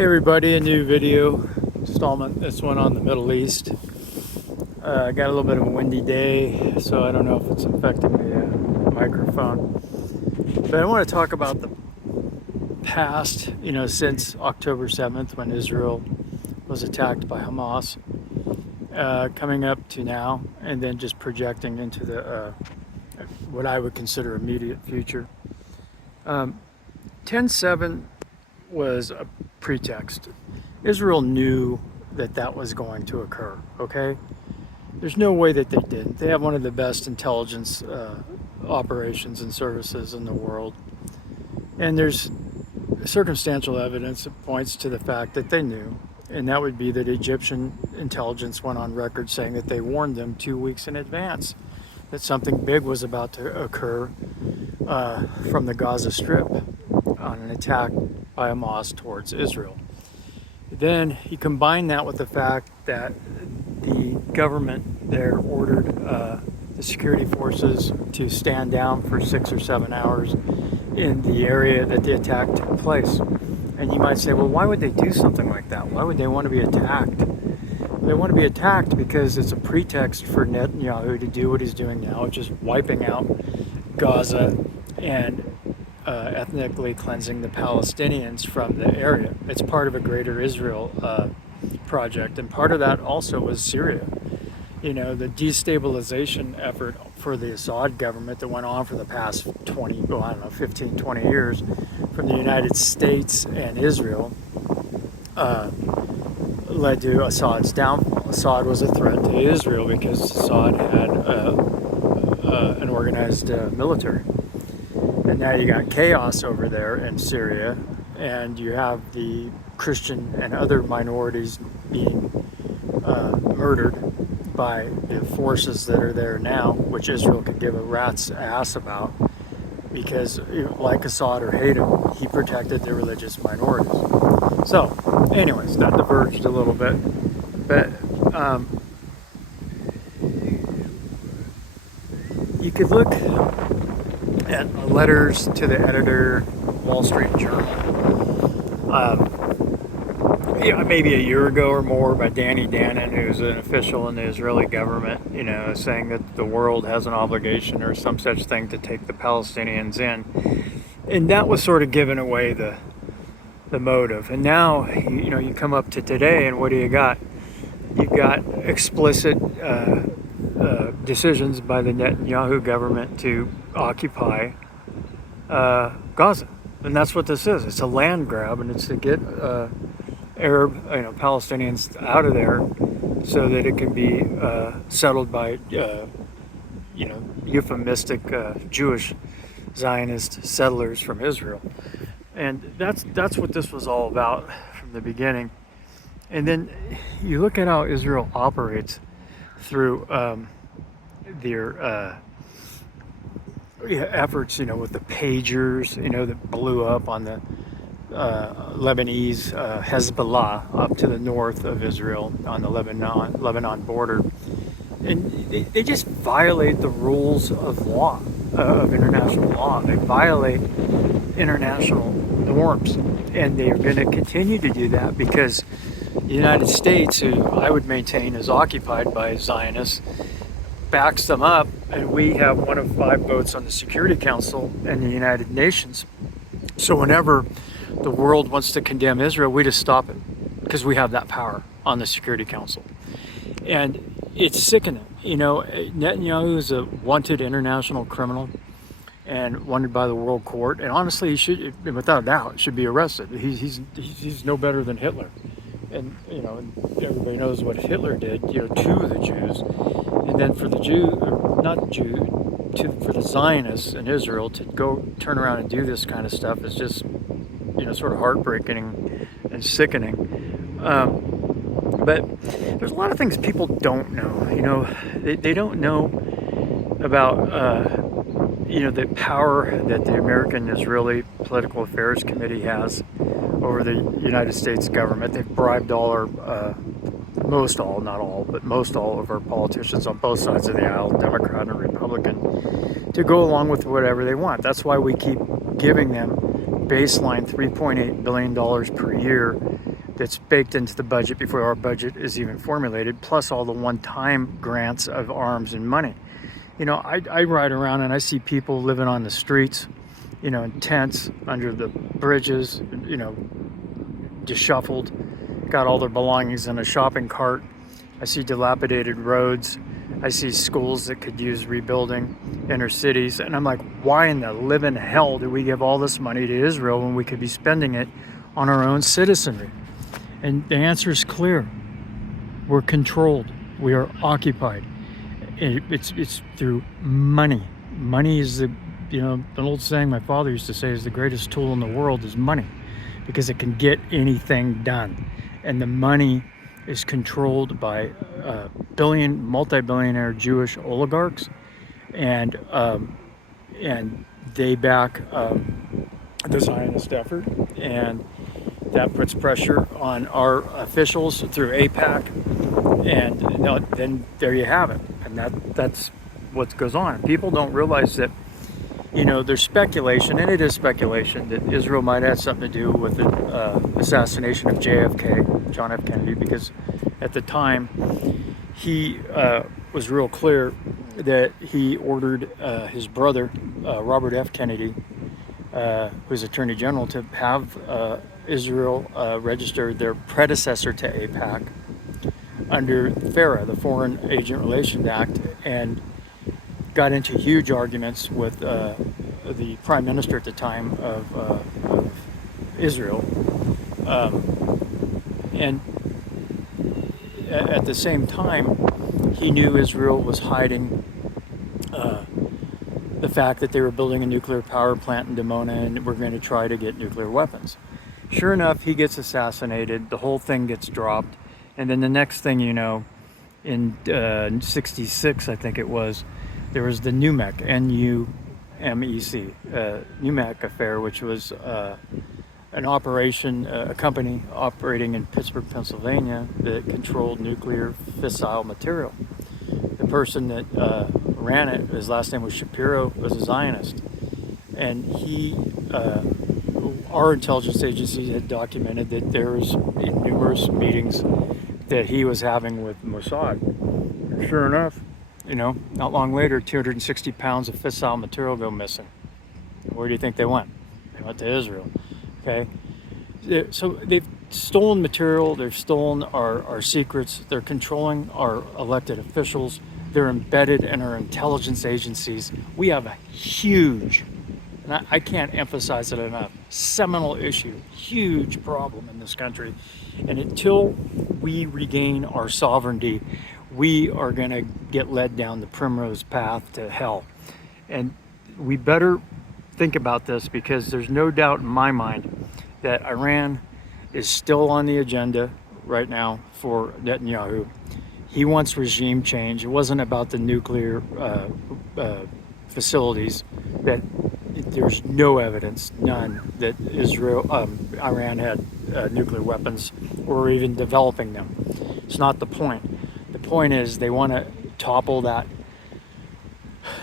Hey everybody, a new video installment, this one on the Middle East. Got a little bit of a windy day, so I don't know if it's affecting the microphone. But I want to talk about the past, since October 7th when Israel was attacked by Hamas, coming up to now, and then just projecting into the what I would consider immediate future. 10/7 was a pretext. Israel knew that that was going to occur, okay? There's no way that they didn't. They have one of the best intelligence operations and services in the world. And there's circumstantial evidence that points to the fact that they knew. And that would be that Egyptian intelligence went on record saying that they warned them 2 weeks in advance that something big was about to occur from the Gaza Strip on an attack by Hamas towards Israel. Then you combine that with the fact that the government there ordered the security forces to stand down for 6 or 7 hours in the area that the attack took place. And you might say, well, why would they do something like that? Why would they want to be attacked? They want to be attacked because it's a pretext for Netanyahu to do what he's doing now, which is wiping out Gaza and ethnically cleansing the Palestinians from the area. It's part of a greater Israel project, and part of that also was Syria. The destabilization effort for the Assad government that went on for the past 15, 20 years from the United States and Israel led to Assad's downfall. Assad was a threat to Israel because Assad had an organized military. And now you got chaos over there in Syria, and you have the Christian and other minorities being murdered by the forces that are there now, which Israel could give a rat's ass about, because like Assad or hate him, he protected the religious minorities. So, anyways, that diverged a little bit, but you could look at letters to the editor of Wall Street Journal, maybe a year ago or more, by Danny Danon, who's an official in the Israeli government, saying that the world has an obligation or some such thing to take the Palestinians in. And that was sort of giving away the motive. And now, you come up to today, and what do you got? You've got explicit decisions by the Netanyahu government to occupy Gaza. And that's what this is. It's a land grab, and it's to get Arab, Palestinians out of there so that it can be settled by, euphemistic Jewish Zionist settlers from Israel. And that's what this was all about from the beginning. And then you look at how Israel operates through their efforts, with the pagers, that blew up on the Lebanese Hezbollah up to the north of Israel on the Lebanon border. And they just violate the rules of law, of international law. They violate international norms, and they are going to continue to do that because the United States, who I would maintain is occupied by Zionists, backs them up, and we have one of 5 votes on the Security Council and the United Nations. So whenever the world wants to condemn Israel, we just stop it because we have that power on the Security Council. And it's sickening. Netanyahu is a wanted international criminal and wanted by the World Court. And honestly, he should, without a doubt, should be arrested. He's no better than Hitler. And everybody knows what Hitler did, to the Jews. And then for the for the Zionists in Israel to go turn around and do this kind of stuff is just, sort of heartbreaking and sickening. But there's a lot of things people don't know. They don't know about, the power that the American Israeli Political Affairs Committee has over the United States government. They've bribed all our, most all of our politicians on both sides of the aisle, Democrat and Republican, to go along with whatever they want. That's why we keep giving them baseline $3.8 billion per year that's baked into the budget before our budget is even formulated, plus all the one-time grants of arms and money. I ride around and I see people living on the streets, in tents under the bridges, disheveled, got all their belongings in a shopping cart. I see dilapidated roads. I see schools that could use rebuilding, inner cities. And I'm like, why in the living hell do we give all this money to Israel when we could be spending it on our own citizenry? And the answer is clear. We're controlled. We are occupied. It's through money. Money is an old saying my father used to say is the greatest tool in the world is money, because it can get anything done. And the money is controlled by multi-billionaire Jewish oligarchs, and they back the Zionist effort, and that puts pressure on our officials through AIPAC, and then there you have it. And that's what goes on. People don't realize that, there's speculation, and it is speculation, that Israel might have something to do with the assassination of JFK, John F. Kennedy, because at the time he was real clear that he ordered his brother, Robert F. Kennedy, who's Attorney General, to have Israel register their predecessor to AIPAC under FARA, the Foreign Agent Relations Act, and got into huge arguments with the Prime Minister at the time of Israel. And at the same time, he knew Israel was hiding the fact that they were building a nuclear power plant in Dimona and were going to try to get nuclear weapons. Sure enough, he gets assassinated, the whole thing gets dropped, and then the next thing you know, in 66, I think it was, there was the NUMEC, N-U-M-E-C, NUMEC affair, which was an operation, a company operating in Pittsburgh, Pennsylvania, that controlled nuclear fissile material. The person that ran it, his last name was Shapiro, was a Zionist. And our intelligence agency had documented that there was in numerous meetings that he was having with Mossad. And sure enough, not long later, 260 pounds of fissile material go missing. Where do you think they went? They went to Israel. Okay, so they've stolen material, they've stolen our secrets, they're controlling our elected officials, they're embedded in our intelligence agencies. We have a huge, and I can't emphasize it enough, seminal issue, huge problem in this country. And until we regain our sovereignty, we are going to get led down the primrose path to hell. And we better think about this, because there's no doubt in my mind that Iran is still on the agenda right now for Netanyahu. He wants regime change. It wasn't about the nuclear facilities. That there's no evidence, none, that Iran had nuclear weapons or even developing them. It's not the point. The point is they want to topple that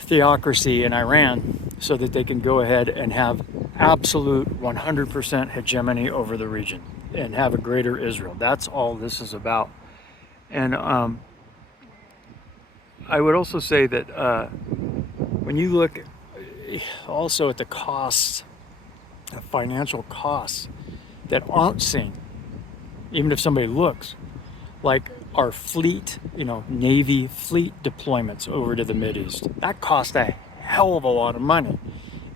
theocracy in Iran so that they can go ahead and have absolute 100% hegemony over the region and have a greater Israel. That's all this is about. And I would also say that when you look also at the costs, the financial costs that aren't seen, even if somebody looks, like our fleet, Navy fleet deployments over to the Mideast, that cost a hell of a lot of money.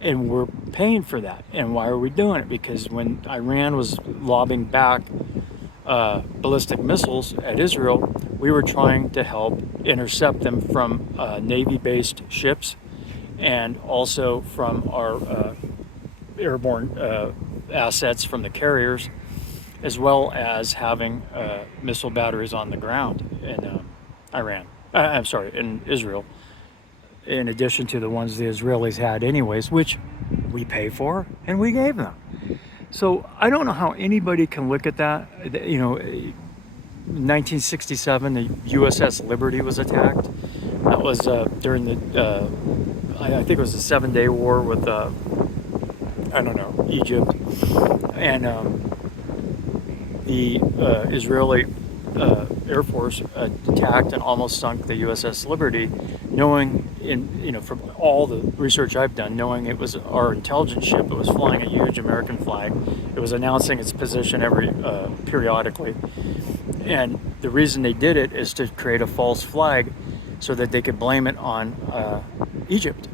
And we're paying for that. And why are we doing it? Because when Iran was lobbing back ballistic missiles at Israel, we were trying to help intercept them from Navy-based ships and also from our airborne assets from the carriers, as well as having missile batteries on the ground in in Israel, in addition to the ones the Israelis had anyways, which we pay for and we gave them. So I don't know how anybody can look at that. 1967, the USS Liberty was attacked. That was during the, I think it was the 7-Day War with, Egypt. And the Israeli Air Force attacked and almost sunk the USS Liberty, knowing, from all the research I've done, knowing it was our intelligence ship. It was flying a huge American flag. It was announcing its position periodically, and the reason they did it is to create a false flag, so that they could blame it on Egypt,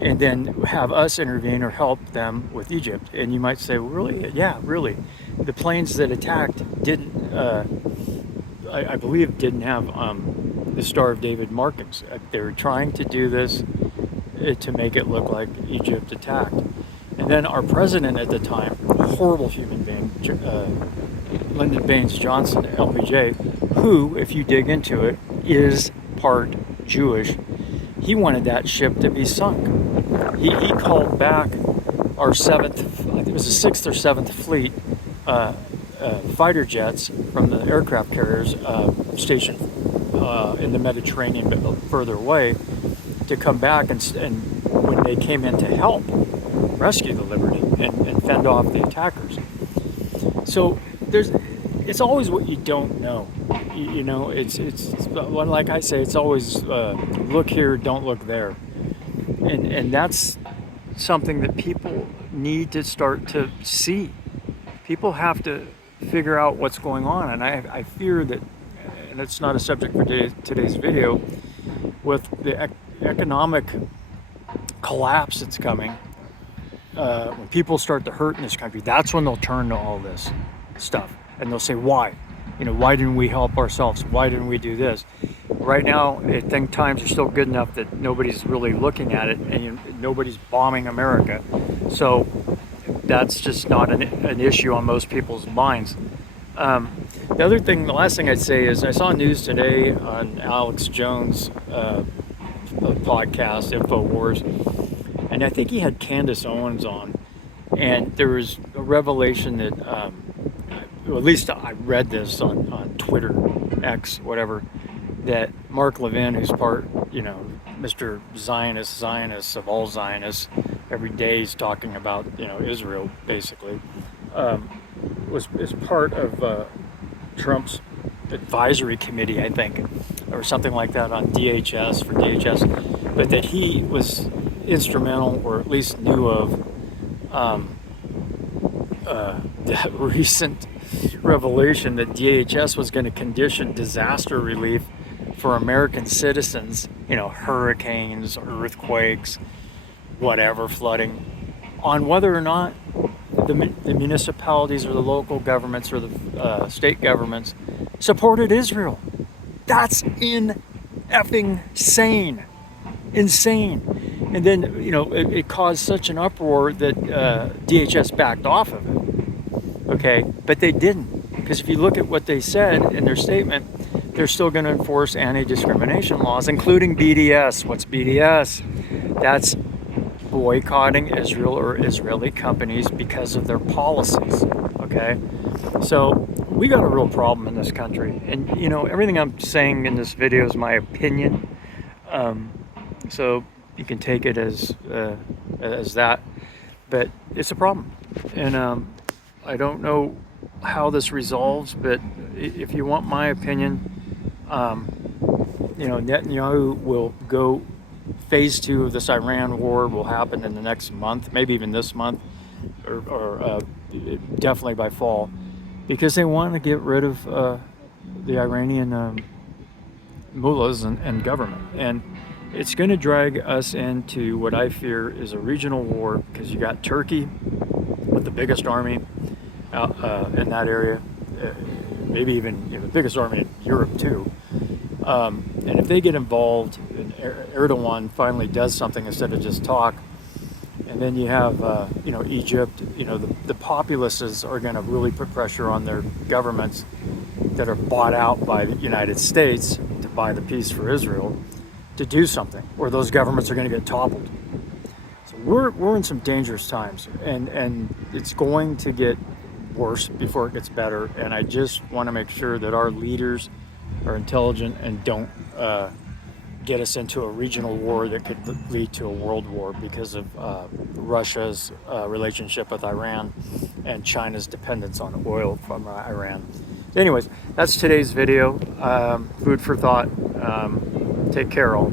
and then have us intervene or help them with Egypt. And you might say, well, really? Yeah, really. The planes that attacked didn't, I believe, didn't have the Star of David markings. They were trying to do this to make it look like Egypt attacked. And then our president at the time, a horrible human being, Lyndon Baines Johnson, LBJ, who, if you dig into it, is part Jewish. He wanted that ship to be sunk. He called back our seventh, I think it was the 6th or 7th Fleet fighter jets from the aircraft carriers stationed in the Mediterranean, but further away, to come back, and when they came in to help rescue the Liberty and fend off the attackers. So it's always what you don't know. It's like I say, it's always look here, don't look there, and that's something that people need to start to see. People have to figure out what's going on, and I fear that, and it's not a subject for today's video, with the economic collapse that's coming. When people start to hurt in this country, that's when they'll turn to all this stuff, and they'll say, why? Why didn't we help ourselves? Why didn't we do this? Right now, I think times are still good enough that nobody's really looking at it, and nobody's bombing America. So that's just not an issue on most people's minds. The last thing I'd say is, I saw news today on Alex Jones' podcast, InfoWars, and I think he had Candace Owens on, and there was a revelation that, or at least I read this on Twitter, X, whatever, that Mark Levin, who's part, Mr. Zionist of all Zionists, every day he's talking about, Israel, basically, is part of Trump's advisory committee, I think, or something like that, on DHS, but that he was instrumental, or at least knew of, that recent revelation that DHS was going to condition disaster relief for American citizens, hurricanes, earthquakes, whatever, flooding, on whether or not the municipalities or the local governments or the state governments supported Israel. That's effing insane. And then, it caused such an uproar that DHS backed off of it. Okay, but they didn't, because if you look at what they said in their statement, they're still going to enforce anti-discrimination laws, including BDS. What's BDS? That's boycotting Israel or Israeli companies because of their policies. Okay, so we got a real problem in this country, and everything I'm saying in this video is my opinion. So you can take it as that, but it's a problem, and I don't know how this resolves, but if you want my opinion, Netanyahu will go. Phase 2 of this Iran war will happen in the next month, maybe even this month, or definitely by fall, because they want to get rid of the Iranian mullahs and government. And it's going to drag us into what I fear is a regional war, because you got Turkey with the biggest army in that area, maybe even the biggest army in Europe too. And if they get involved, and Erdogan finally does something instead of just talk, and then you have Egypt, the populists are going to really put pressure on their governments that are bought out by the United States to buy the peace for Israel to do something, or those governments are going to get toppled. So we're in some dangerous times, and it's going to get worse before it gets better. And I just want to make sure that our leaders are intelligent and don't get us into a regional war that could lead to a world war because of Russia's relationship with Iran and China's dependence on oil from Iran. Anyways, that's today's video. Food for thought. Take care all.